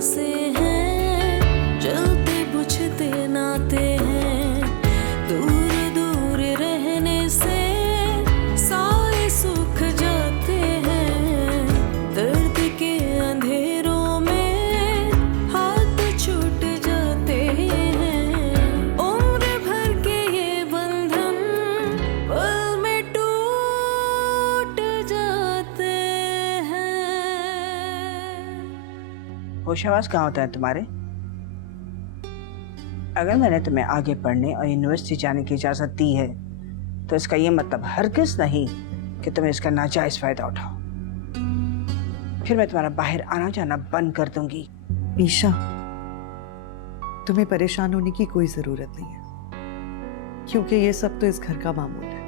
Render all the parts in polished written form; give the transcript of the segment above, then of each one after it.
सांसें हैं, जलते बुझते नाते हैं, दूर दूर रहने से साए सूख जाते हैं, दर्द के अंधेरों में हाथ छूट जाते हैं, उम्र भर के ये बंधन पल में टूट जाते हैं। होशआवाज कहाँ होता है तुम्हारे? अगर मैंने तुम्हें आगे पढ़ने और यूनिवर्सिटी जाने की इजाजत दी है तो इसका ये मतलब हरगिज नहीं कि तुम इसका नाजायज फायदा उठाओ। फिर मैं तुम्हारा बाहर आना जाना बंद कर दूंगी। ईशा, तुम्हें परेशान होने की कोई जरूरत नहीं है, क्योंकि ये सब तो इस घर का मामूल है।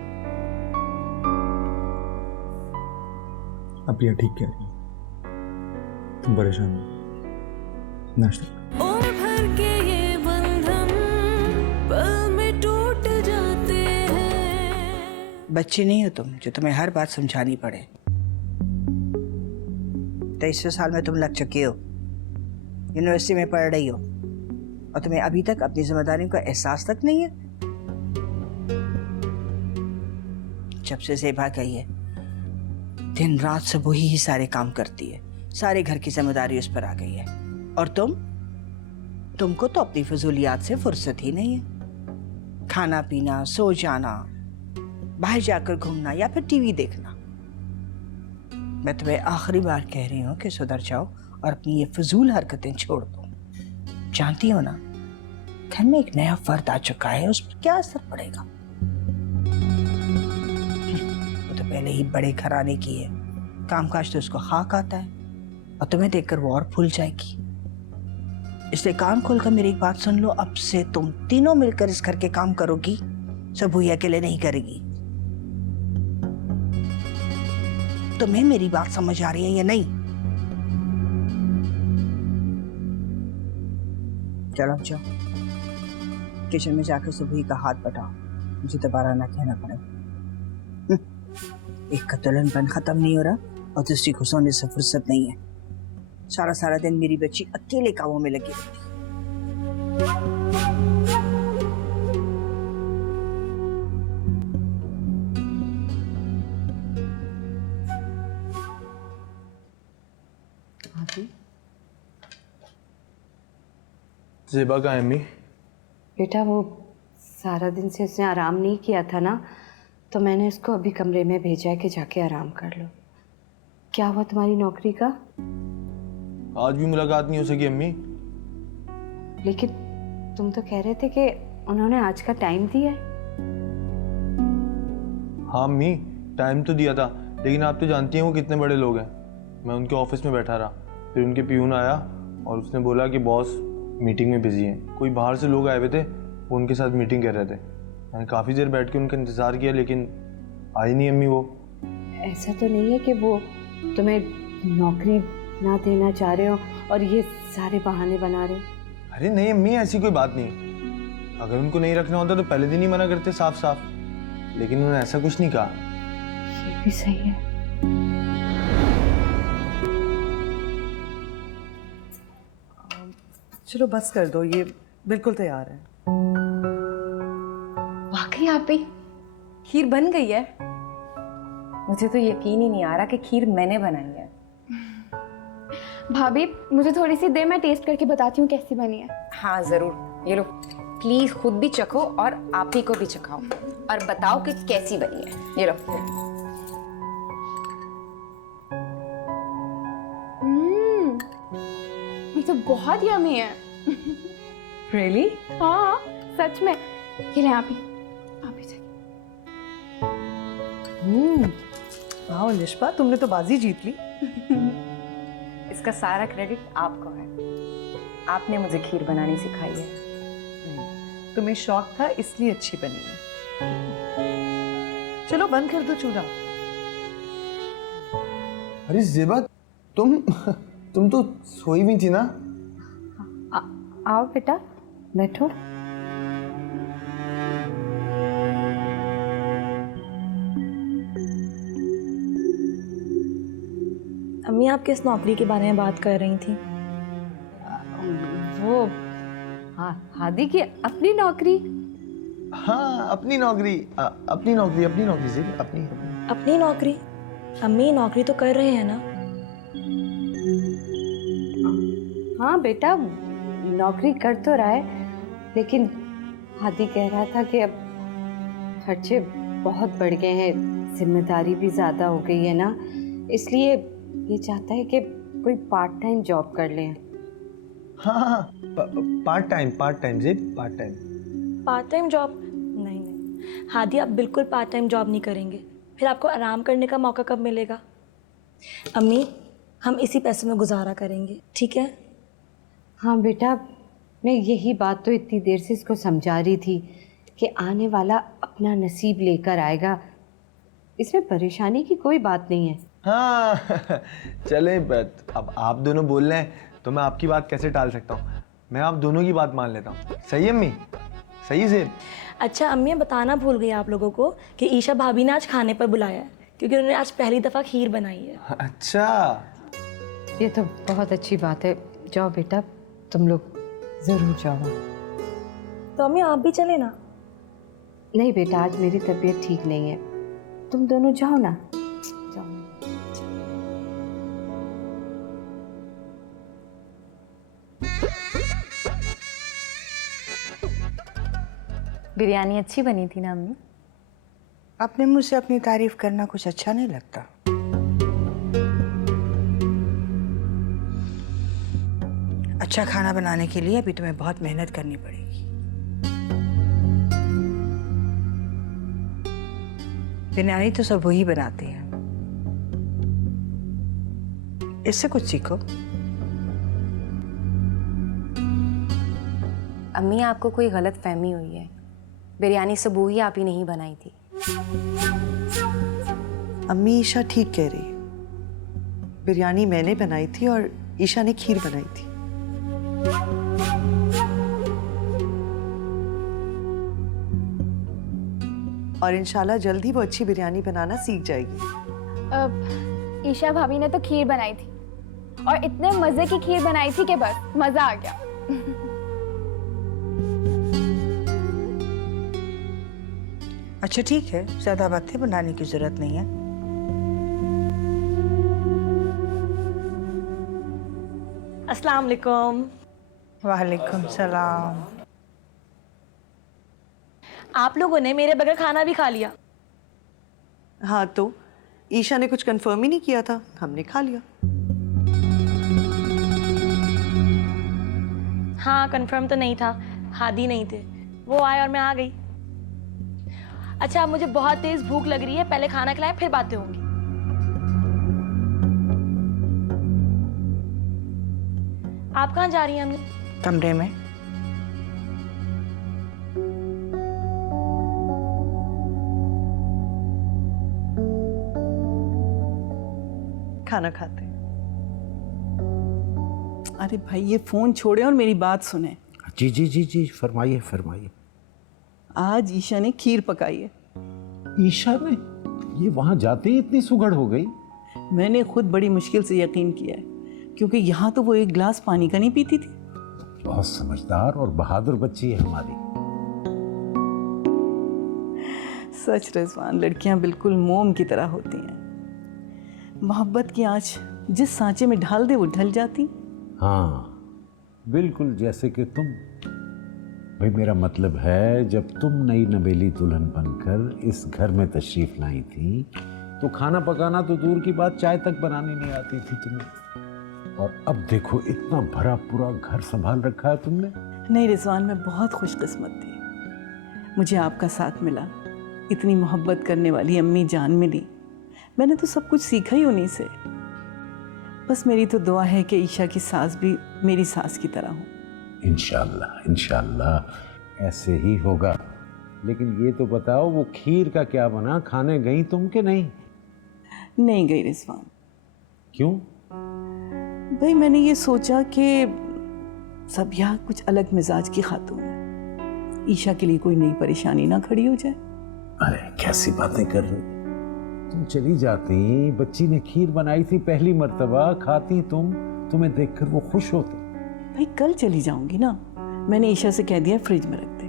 अब ये ठीक कह रही है, तुम परेशान हो। नाश्ता उम्र भर के ये बंधन पल में टूट जाते हैं। बच्ची नहीं हो तुम जो तुम्हें हर बात समझानी पड़े। 23वें साल में तुम लग चुके हो, यूनिवर्सिटी में पढ़ रही हो और तुम्हें अभी तक अपनी जिम्मेदारियों का एहसास तक नहीं है। जब से ज़ेबा गई है दिन रात से वही ही सारे काम करती है, सारे घर की जिम्मेदारी उस पर आ गई है। और तुमको तो अपनी फजूलियात से फुर्सत ही नहीं है। खाना पीना, सो जाना, बाहर जाकर घूमना या फिर टीवी देखना। मैं तुम्हें आखिरी बार कह रही हूँ कि सुधर जाओ और अपनी ये फजूल हरकतें छोड़ दो। जानती हो ना, घर में एक नया फर्द आ चुका है, उस पर क्या असर पड़ेगा? वो तो पहले ही बड़े घराने की है, कामकाज तो उसको खाक आता है और तुम्हें देखकर वो और फूल जाएगी। इसलिए कान खोलकर मेरी एक बात सुन लो, अब से तुम तीनों मिलकर इस घर के काम करोगी, सब हुई अकेले नहीं करेगी। तुम्हें मेरी बात समझ आ रही है या नहीं? चलो जाओ, किचन में जाकर सुबह का हाथ बटाओ, मुझे दोबारा ना कहना पड़े। एक का तुलन बन खत्म नहीं हो रहा और दूसरी को सोने से फुर्सत नहीं है। सारा सारा दिन मेरी बच्ची अकेले कामों में लगी रहती। ज़ेबा का अम्मी? बेटा वो सारा दिन से उसने आराम नहीं किया था ना, तो मैंने उसको अभी कमरे में भेजा है कि जाके आराम कर लो। क्या हुआ तुम्हारी नौकरी का? आज भी मुलाकात नहीं हो सकी अम्मी। लेकिन तुम तो कह रहे थे कि उन्होंने आज का टाइम दिया है। हाँ अम्मी, टाइम तो दिया था, लेकिन आप तो जानती हैं वो कितने बड़े लोग हैं। मैं उनके ऑफिस में बैठा रहा, फिर उनके पियून आया और उसने बोला कि बॉस मीटिंग में बिजी हैं। कोई बाहर से लोग आए हुए थे, वो उनके साथ मीटिंग कर रहे थे। मैंने काफ़ी देर बैठ के उनका इंतज़ार किया, लेकिन आई नहीं अम्मी वो। ऐसा तो नहीं है कि वो तुम्हें नौकरी ना देना चाह रहे हो और ये सारे बहाने बना रहे हो? अरे नहीं अम्मी, ऐसी कोई बात नहीं। अगर उनको नहीं रखना होता तो पहले दिन ही मना करते साफ साफ, लेकिन उन्होंने ऐसा कुछ नहीं कहा। ये भी सही है। चलो बस कर दो, ये बिल्कुल तैयार है। वाकई आप ही खीर बन गई है? मुझे तो यकीन ही नहीं आ रहा कि खीर मैंने बनाई है। भाभी मुझे थोड़ी सी दे, मैं टेस्ट करके बताती हूँ कैसी बनी है। हाँ जरूर, ये लो प्लीज खुद भी चखो और आप ही को भी चखाओ और बताओ कि कैसी बनी है। ये लो। ये तो बहुत यमी है। रियली? हाँ सच में। ये ले आप ही चाहिए। वाह निष्पा, तुमने तो बाजी जीत ली। इसका सारा क्रेडिट आपको है, आपने मुझे खीर बनानी सिखाई है। तुम्हें शौक था इसलिए अच्छी बनी है। चलो बंद कर दो चूल्हा। अरे ज़ेबा, तुम तो सोई भी थी ना? आओ बेटा बैठो। अम्मी आप किस नौकरी के बारे में बात कर रही थी? हादी की अपनी नौकरी? हाँ, अपनी नौकरी से अपनी। अपनी नौकरी? अम्मी नौकरी तो कर रहे हैं ना? हाँ बेटा, नौकरी कर तो रहा है, लेकिन हादी कह रहा था कि अब खर्चे बहुत बढ़ गए हैं, जिम्मेदारी भी ज़्यादा हो गई है ना, इसलिए ये चाहता है कि कोई पार्ट टाइम जॉब कर लें। हाँ, part time part time job? नहीं, हादी आप बिल्कुल पार्ट टाइम जॉब नहीं करेंगे, फिर आपको आराम करने का मौका कब मिलेगा? अम्मी, हम इसी पैसे में गुजारा करेंगे, ठीक है? हाँ बेटा, मैं यही बात तो इतनी देर से इसको समझा रही थी कि आने वाला अपना नसीब लेकर आएगा, इसमें परेशानी की कोई बात नहीं है। हाँ चले, अब आप दोनों बोल रहे हैं तो मैं आपकी बात कैसे टाल सकता हूँ। मैं आप दोनों की बात मान लेता हूँ। सही है अम्मी? सही से? अच्छा अम्मी, बताना भूल गई आप लोगों को कि ईशा भाभी ने आज खाने पर बुलाया है, क्योंकि उन्होंने आज पहली दफ़ा खीर बनाई है। अच्छा, ये तो बहुत अच्छी बात है। जाओ बेटा, तुम लोग ज़रूर जाओ। तो अम्मी आप भी चले ना? नहीं बेटा, आज मेरी तबीयत ठीक नहीं है, तुम दोनों जाओ ना। जाओ। बिरयानी अच्छी बनी थी ना अम्मी? अपने मुंह से अपनी तारीफ करना कुछ अच्छा नहीं लगता। अच्छा खाना बनाने के लिए अभी तुम्हें बहुत मेहनत करनी पड़ेगी। बिरयानी तो सब वही बनाते हैं, इससे कुछ सीखो। अम्मी, आपको कोई गलत फहमी हुई है, बिरयानी सब वही आप ही नहीं बनाई थी। अम्मी, ईशा ठीक कह रही है, बिरयानी मैंने बनाई थी और ईशा ने खीर बनाई थी। और इंशाल्लाह जल्द ही वो अच्छी बिरयानी बनाना सीख जाएगी। ईशा भाभी ने तो खीर बनाई थी और इतने मजे की खीर बनाई थी कि बस मजा आ गया। अच्छा ठीक है, ज्यादा बातें बनाने की जरूरत नहीं है। अस्सलाम वालेकुम। वालेकुम सलाम। आप लोगों ने मेरे बगैर खाना भी खा लिया। हाँ तो ईशा ने कुछ कंफर्म ही नहीं किया था, हमने खा लिया। हाँ, कंफर्म तो नहीं था, हादी नहीं थे, वो आए और मैं आ गई। अच्छा, अब मुझे बहुत तेज भूख लग रही है, पहले खाना खिलाएं फिर बातें होंगी। आप कहाँ जा रही हैं अम्मी? कमरे में। खाना खाते हैं। अरे भाई, ये फोन छोड़े और मेरी बात सुने। जी जी जी जी, फरमाइए फरमाइए। आज ईशा ने खीर पकाई है। ईशा ने? ये वहां जाते ही इतनी सुगड़ हो गई? मैंने खुद बड़ी मुश्किल से यकीन किया है, क्योंकि यहाँ तो वो एक गिलास पानी का नहीं पीती थी। बहुत समझदार और बहादुर बच्ची है हमारी। सच रिजवान, लड़कियां बिल्कुल मोम की तरह होती हैं। मोहब्बत की आंच जिस सांचे में ढाल दे वो ढल जाती। हाँ, बिल्कुल जैसे कि तुम। भाई मेरा मतलब है, जब तुम नई नवेली दुल्हन बनकर इस घर में तशरीफ लाई थी तो खाना पकाना तो दूर की बात, चाय तक बनानी नहीं आती थी तुम्हें। और अब देखो इतना भरा पूरा घर संभाल रखा है तुमने। नहीं रिजवान, मैं बहुत खुशकिस्मत थी, मुझे आपका साथ मिला, इतनी मोहब्बत करने वाली अम्मी जान मिली। मैंने तो सब कुछ सीखा ही उन्हीं से। बस मेरी तो दुआ है कि ईशा की सास भी मेरी सास की तरह हो। इंशाल्लाह इंशाल्लाह ऐसे ही होगा। लेकिन ये तो बताओ, वो खीर का क्या बना? खाने गई तुम कि नहीं? नहीं गई रिजवान। क्यों? भाई मैंने ये सोचा कि सब यहाँ कुछ अलग मिजाज की खातून है, ईशा के लिए कोई नई परेशानी ना खड़ी हो जाए। अरे कैसी बातें कर रही, तुम चली जाती, बच्ची ने खीर बनाई थी पहली मर्तबा, खाती तुम, तुम्हें देखकर वो खुश होती। भाई कल चली जाऊंगी ना, मैंने ईशा से कह दिया फ्रिज में रख दे।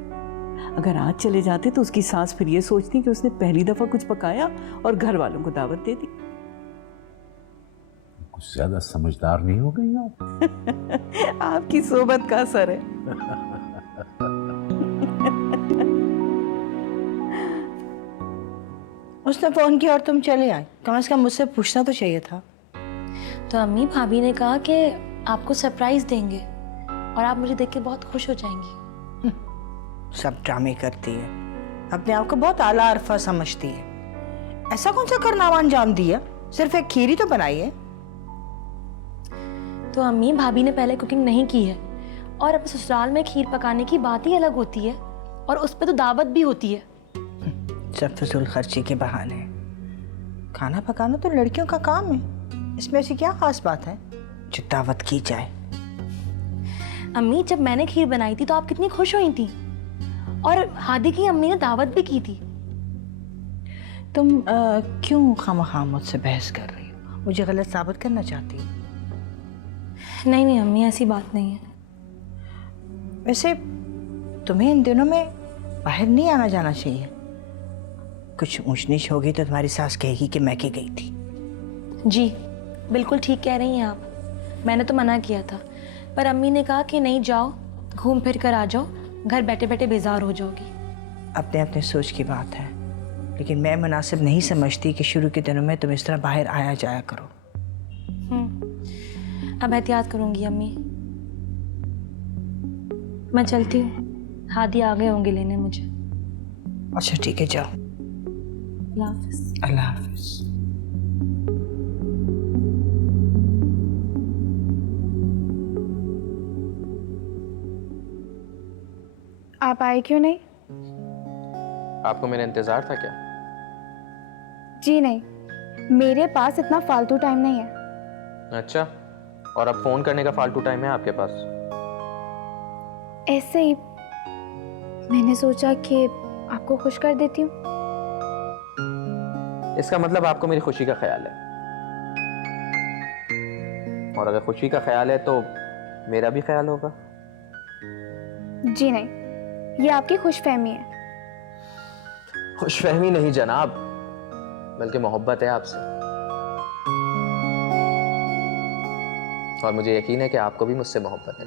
अगर आज चले जाते तो उसकी सास फिर ये सोचती कि उसने पहली दफा कुछ पकाया और घर वालों को दावत दे दी। कुछ ज्यादा समझदार नहीं हो गई आप? आपकी सोबत का असर है। उसने फोन किया और तुम चले आए, कम से कम मुझसे पूछना तो चाहिए था। तो अम्मी, भाभी ने कहा कि आपको सरप्राइज देंगे और आप मुझे देख के बहुत खुश हो जाएंगी। सब ड्रामे करती है, अपने आप को बहुत आला अरफा समझती है। ऐसा कौन सा कारनामा अंजाम दिया? सिर्फ एक खीर ही तो बनाई है। तो अम्मी, भाभी ने पहले कुकिंग नहीं की है और अब ससुराल में खीर पकाने की बात ही अलग होती है और उस पर तो दावत भी होती है। सब फजूल खर्ची के बहाने। खाना पकाना तो लड़कियों का काम है, इसमें ऐसी क्या खास बात है जो दावत की जाए? अम्मी, जब मैंने खीर बनाई थी तो आप कितनी खुश हुई थी और हादी की अम्मी ने दावत भी की थी। तुम क्यों खामखा मुझसे बहस कर रही हो? मुझे गलत साबित करना चाहती हो? नहीं नहीं अम्मी, ऐसी बात नहीं है। वैसे तुम्हें इन दिनों में बाहर नहीं आना जाना चाहिए। कुछ ऊंच नीच होगी तो तुम्हारी सास कहेगी कि मैं के गई थी। जी बिल्कुल ठीक कह रही हैं आप। मैंने तो मना किया था पर अम्मी ने कहा कि नहीं, जाओ घूम फिर कर आ जाओ, घर बैठे बैठे बेजार हो जाओगी। अपने अपने सोच की बात है, लेकिन मैं मुनासिब नहीं समझती कि शुरू के दिनों में तुम इस तरह बाहर आया जाया करो। अब एहतियात करूंगी अम्मी। मैं चलती हूँ, हादी आ गए होंगे लेने मुझे। अच्छा ठीक है, जाओ। अल्लाह हाफिज़। अल्लाह हाफिज़। आप आए क्यों नहीं? आपको मेरा इंतजार था क्या? जी नहीं, मेरे पास इतना फालतू टाइम नहीं है। अच्छा, और अब फोन करने का फालतू टाइम है आपके पास? ऐसे ही मैंने सोचा कि आपको खुश कर देती हूँ। इसका मतलब आपको मेरी खुशी का ख्याल है, और अगर खुशी का ख्याल है तो मेरा भी ख्याल होगा। जी नहीं, ये आपकी खुशफहमी है। खुशफहमी नहीं जनाब, बल्कि मोहब्बत है आपसे, और मुझे यकीन है कि आपको भी मुझसे मोहब्बत है।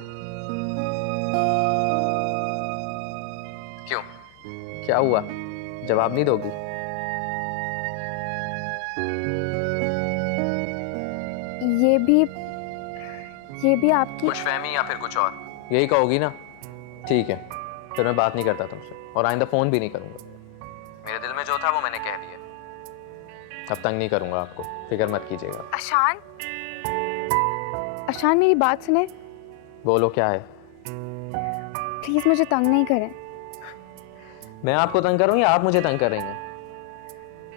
क्यों, क्या हुआ? जवाब नहीं दोगी? ये भी आपकी खुशफहमी या फिर कुछ और? यही कहोगी ना? ठीक है, फिर मैं बात नहीं करता तुमसे, और आइंदा फोन भी नहीं करूंगा। मेरे दिल में जो था वो मैंने कह दिया। अब तंग नहीं करूंगा आपको, फिक्र मत कीजिएगा। अशान मेरी बात सुने। बोलो, क्या है? प्लीज मुझे तंग नहीं करें। मैं आपको तंग करूं या आप मुझे तंग करेंगे?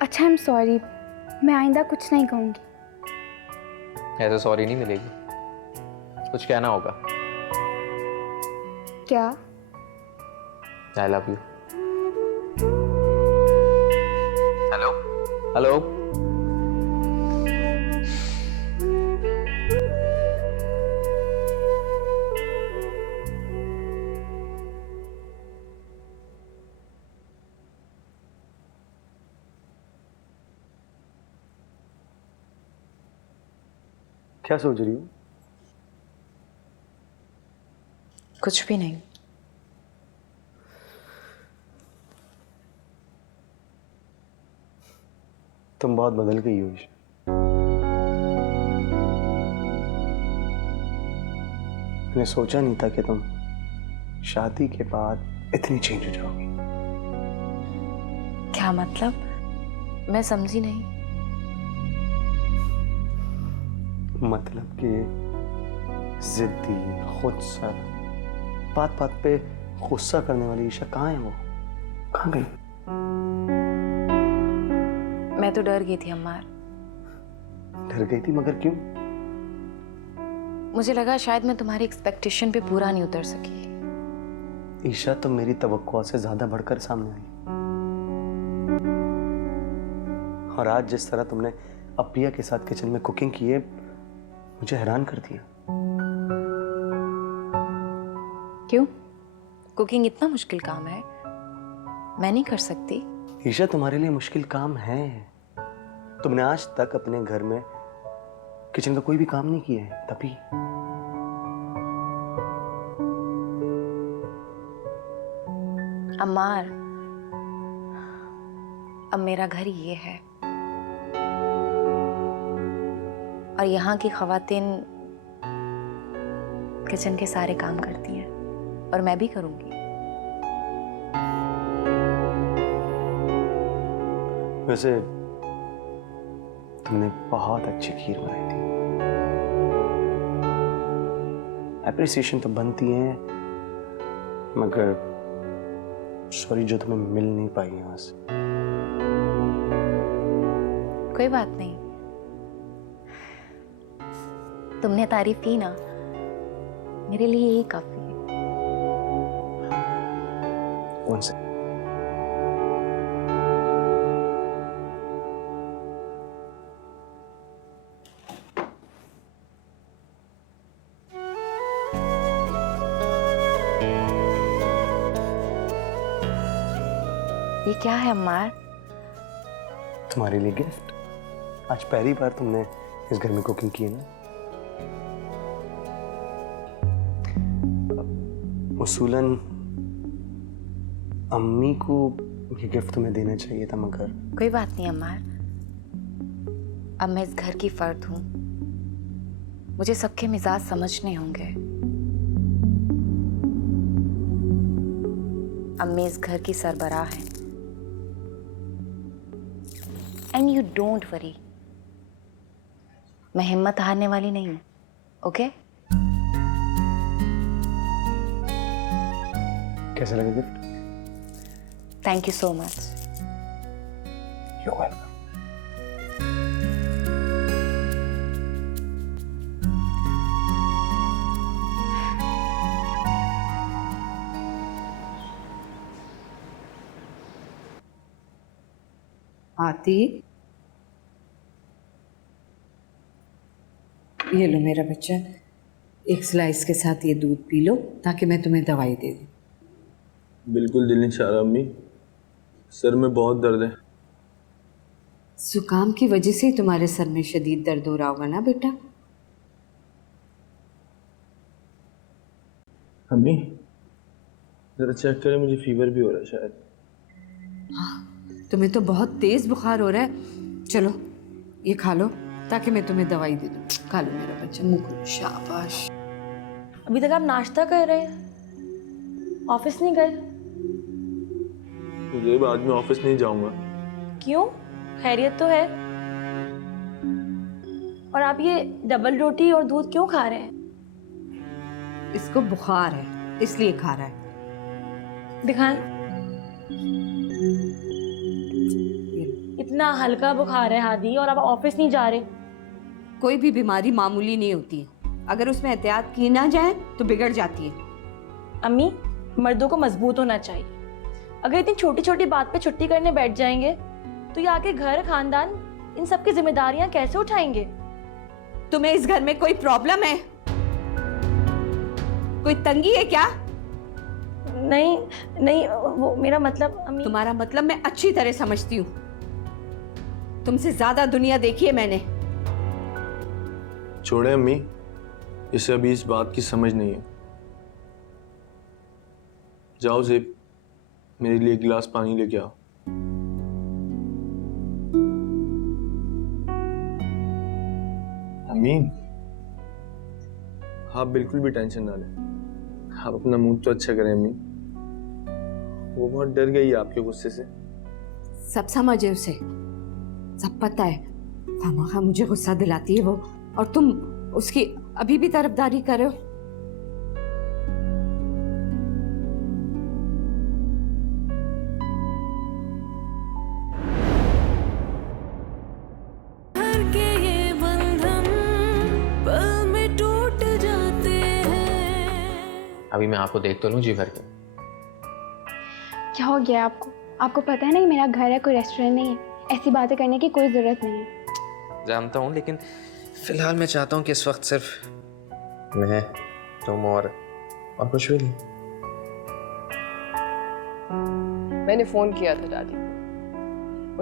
अच्छा, आई एम सॉरी, मैं आइंदा कुछ नहीं कहूंगी। ऐसे सॉरी नहीं मिलेगी, कुछ कहना होगा। क्या? I love you. Hello hello. क्या सोच रही हो? कुछ भी नहीं। तुम बहुत बदल गई हो ईशा। मैंने सोचा नहीं था कि तुम शादी के बाद इतनी चेंज हो जाओगी। क्या मतलब? मैं समझी नहीं। मतलब कि जिद्दी, खुदसर, बात बात पे गुस्सा करने वाली ईशा कहाँ है? वो कहाँ गई? मैं तो डर गई थी अम्मार। डर गई थी? मगर क्यों? मुझे लगा शायद मैं तुम्हारी एक्सपेक्टेशन पे पूरा नहीं उतर सकी। ईशा, तुम मेरी तवक्कुआ से ज्यादा बढ़कर सामने आई, और आज जिस तरह तुमने अप्रिया के साथ किचन में कुकिंग की है, मुझे हैरान कर दिया। क्यों? कुकिंग इतना मुश्किल काम है, मैं नहीं कर सकती। ईशा, तुम्हारे लिए मुश्किल काम है। तुमने आज तक अपने घर में किचन का कोई भी काम नहीं किया है, तभी। अम्मार, अब मेरा घर ये है और यहाँ की खवातीन किचन के सारे काम करती हैं और मैं भी करूंगी। वैसे तुमने बहुत अच्छी खीर बनाई थी। एप्रिसिएशन तो बनती है, मगर सॉरी जो तुम्हें मिल नहीं पाई यहाँ से। कोई बात नहीं, तुमने तारीफ की ना, मेरे लिए यही काफी है। कौन से? ये क्या है अम्मार? तुम्हारे लिए गिफ्ट। आज पहली बार तुमने इस घर में कुकिंग की है ना। उसूलन अम्मी को ये गिफ्ट तुम्हें देना चाहिए था, मगर कोई बात नहीं अम्मार, अब मैं इस घर की फर्द हूँ, मुझे सबके मिजाज समझने होंगे। अम्मी इस घर की सरबराह है। एंड यू डोंट वरी, मैं हिम्मत हारने वाली नहीं हूँ, ओके? कैसा लगा gift? Thank you so much. You're welcome. आती, ये लो मेरा बच्चा, एक स्लाइस के साथ ये दूध पी लो ताकि मैं तुम्हें दवाई दे दूँ। बिल्कुल दिल नहीं चाह रहा अम्मी, सर में बहुत दर्द है। जुकाम की वजह से ही तुम्हारे सर में शदीद दर्द हो रहा होगा ना बेटा? अम्मी जरा चेक करें, मुझे फीवर भी हो रहा है शायद। तुम्हें तो बहुत तेज बुखार हो रहा है। चलो ये खा लो ताकि मैं तुम्हें दवाई दे दूँ। खा लो मेरा बच्चा, मुंह खोलो। शाबाश। अभी तक आप नाश्ता कर रहे हैं, ऑफिस नहीं गए? मुझे आज मैं ऑफिस नहीं जाऊंगा। क्यों? खैरियत तो है। और आप ये डबल रोटी और दूध क्यों खा रहे हैं? इसको बुखार है इसलिए खा रहा है। दिखाएं। इतना हल्का बुखार है हादी, और आप ऑफिस नहीं जा रहे। कोई भी बीमारी मामूली नहीं होती है, अगर उसमें एहतियात की ना जाए तो बिगड़ जाती है। अम्मी, मर्दों को मजबूत होना चाहिए। अगर इतनी छोटी छोटी बात पे छुट्टी करने बैठ जाएंगे तो ये आके घर, खानदान, इन सब की जिम्मेदारियां कैसे उठाएंगे? तुम्हें इस घर में कोई प्रॉब्लम है? कोई तंगी है क्या? नहीं नहीं, वो मेरा मतलब अम्मी। तुम्हारा मतलब मैं अच्छी तरह समझती हूँ, तुमसे ज्यादा दुनिया देखी है मैंने। छोड़े अम्मी, इसे अभी इस बात की समझ नहीं है। जाओ ज़ेब, मेरे लिए एक गिलास पानी लेके आओ। अम्मी, आप बिल्कुल भी टेंशन ना लें, आप अपना मूड तो अच्छा करें अम्मी। वो बहुत डर गई है आपके गुस्से से। सब समझ है उसे, सब पता है। खामखा मुझे गुस्सा दिलाती है वो, और तुम उसकी अभी भी तरफदारी कर रहे हो। घर के ये बंधन पल में टूट जाते हैं। अभी मैं आपको देख तो लूँ जी भर के। क्या हो गया आपको? आपको पता है ना कि मेरा घर है, कोई रेस्टोरेंट नहीं है। ऐसी बातें करने की कोई ज़रूरत नहीं है। जानता हूँ, लेकिन फिलहाल मैं चाहता हूँ कि इस वक्त सिर्फ मैं, तुम और कुछ भी नहीं। मैंने फ़ोन किया था डैडी को।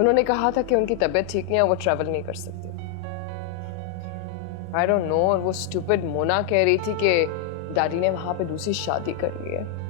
उन्होंने कहा था कि उनकी तबीयत ठीक नहीं है, वो ट्रैवल नहीं कर सकते। आई डोंट नो, और वो स्टूपिड मोना कह रही थी कि डैडी ने वहाँ पे दूसरी शादी कर ली है।